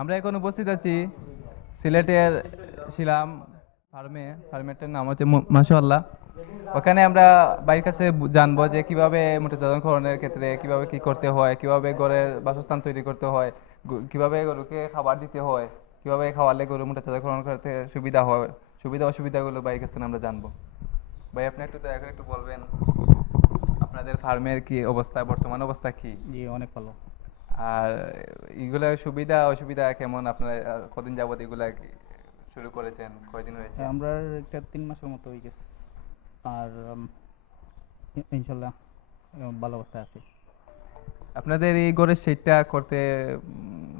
আমরা এখন উপস্থিত আছি সিলেটের শিলাম ফার্মেরটার নাম হচ্ছে মাশাআল্লাহ। ওখানে আমরা বাড়ির কাছে জানবো যে কিভাবে মোটরযানকরণের ক্ষেত্রে কিভাবে কি করতে হয়, কিভাবে গড়ের বাসস্থান তৈরি করতে হয়, কিভাবে গরুকে খাবার দিতে হয়, কিভাবে খাওয়ালে গরু মোটরযানকরণ করতে সুবিধা হয়, সুবিধা অসুবিধাগুলো বাড়ির কাছে আমরা জানবো। ভাই আপনি একটু দয়া করে একটু বলবেন আপনাদের ফার্মের কি অবস্থা, বর্তমান অবস্থা কি? জি অনেক ভালো। আর এগুলা সুবিধা অসুবিধা কেমন, আপনারা কদিন যাবত এগুলা শুরু করেছেন, কয়দিন হয়েছে? আমরা একটা 3 মাসের মতো হয়ে গেছে। আর ইনশাল্লাহ ভালো অবস্থায় আছি। আপনাদের এই গড়ের শেডটা করতে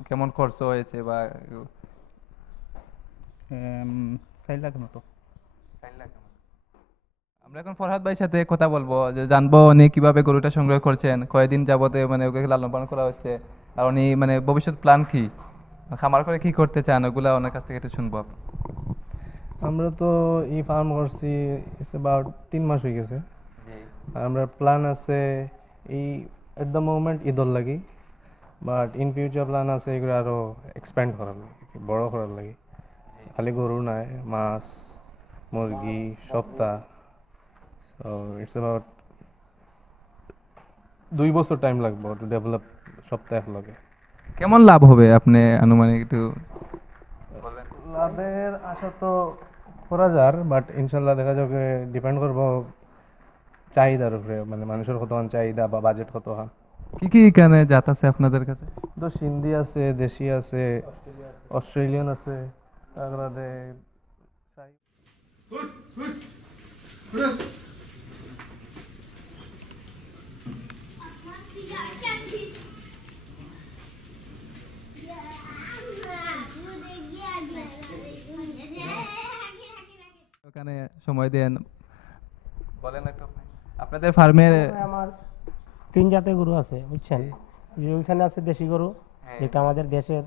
কেমন খরচ হয়েছে বা 4 লাখের মতো। 4 লাখ? আমরা এখন ফরহাদ ভাইয়ের সাথে কথা বলবো, যে জানবো উনি কিভাবে গরুটা সংগ্রহ করছেন, কয়দিন যাবতে মানে ওকে লালন পালন করা হচ্ছে, আর উনি মানে ভবিষ্যৎ প্ল্যান কি, খামার করে কি করতে চান, ওগুলা ওনার কাছ থেকে একটু শুনবো। আমরা তো এই ফার্ম করছি ইটস অ্যাবাউট 3 মাস হয়ে গেছে। আর আমরা প্ল্যান আছে এই এট দ্য মোমেন্ট ঈদর লাগি, বাট ইন ফিউচার প্ল্যান আছে এগুলো আরও এক্সপ্যান্ড করার লাগে, বড় করার লাগে। খালি গরু নাই, মাছ, মুরগি, সপ্তাহ। সো ইটস অ্যাবাউট 2 বছর টাইম লাগবে টু ডেভেলপ সপ্তাহ লগে। কেমন লাভ হবে আপনি আনুমানিক একটু বলবেন? লাভের আশা তো করা যার, বাট ইনশাল্লাহ দেখা যাবে ডিপেন্ড করবো চাহিদার উপরে, মানে মানুষের কত চাহিদা বা বাজেট কত হয়। কি কি এখানে জাত আছে আপনাদের কাছে? তো সিন্ধি আছে, দেশি আছে, অস্ট্রেলিয়ান আছে, তারপরে ওখানে সময় দেন, বলেন একটু আপনাদের ফার্মের। আমার 3 জাতের গরু আছে বুঝছেন। যে ওইখানে আছে দেশি গরু, যেটা আমাদের দেশের।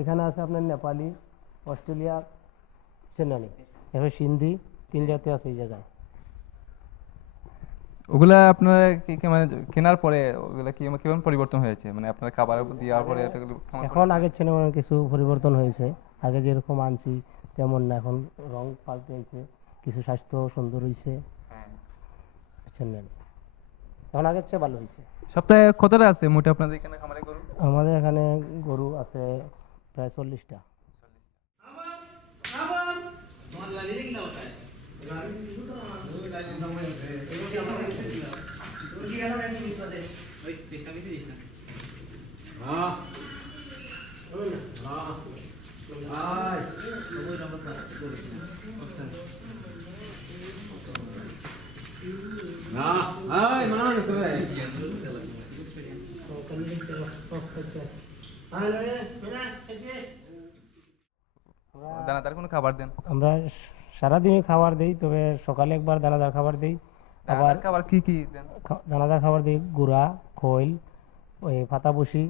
এখানে আছে আপনার নেপালি, অস্ট্রেলিয়া, চেন্নাই, এবার সিন্ধি, 3 জাতি আছে এই জায়গায়। ওগুলা আপনারা মানে কেনার পরে ওগুলা কি কেমন পরিবর্তন হয়েছে, মানে আপনার খাবার দেওয়ার পরে এখন আগের চেয়ে কিছু পরিবর্তন হয়েছে। আগে যেরকম আনছি তেমন না, এখন রং পাল্টে হয়েছে, কিছু স্বাস্থ্য সুন্দর হয়েছে বুঝছেন না, এখন আগের চেয়ে ভালো হয়েছে। সপ্তাহে কতটা আছে মোটা আপনাদের এখানে খামারে গরু? আমাদের এখানে গরু আছে প্রায় 40টা। দানাদার কোনো খাবার দেন? আমরা সারাদিনই খাবার দিই, তবে সকালে একবার দানাদার খাবার দিই। আবার খাবার কি কি দেন? দানাদার খাবার দিই গুঁড়া, খৈল, ওই পাতা বসি,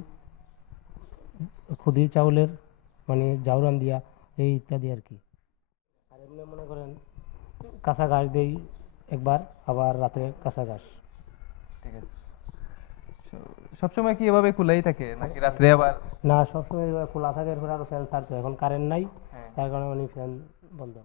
খুদি চাউলের মানে জাউরান দিয়া, এই ইত্যাদি আর কি। আর এমনি মনে করেন কাঁচা ঘাস দিই একবার, আবার রাতে কাঁচা ঘাস। ঠিক আছে। সবসময় কি এভাবে খোলাই থাকে নাকি রাত্রে আবার? না, সবসময় খোলা থাকে, এরপরে আরো ফ্যান ছাড়তে হয়। এখন কারেন্ট নাই, তার কারণে ফ্যান বন্ধ।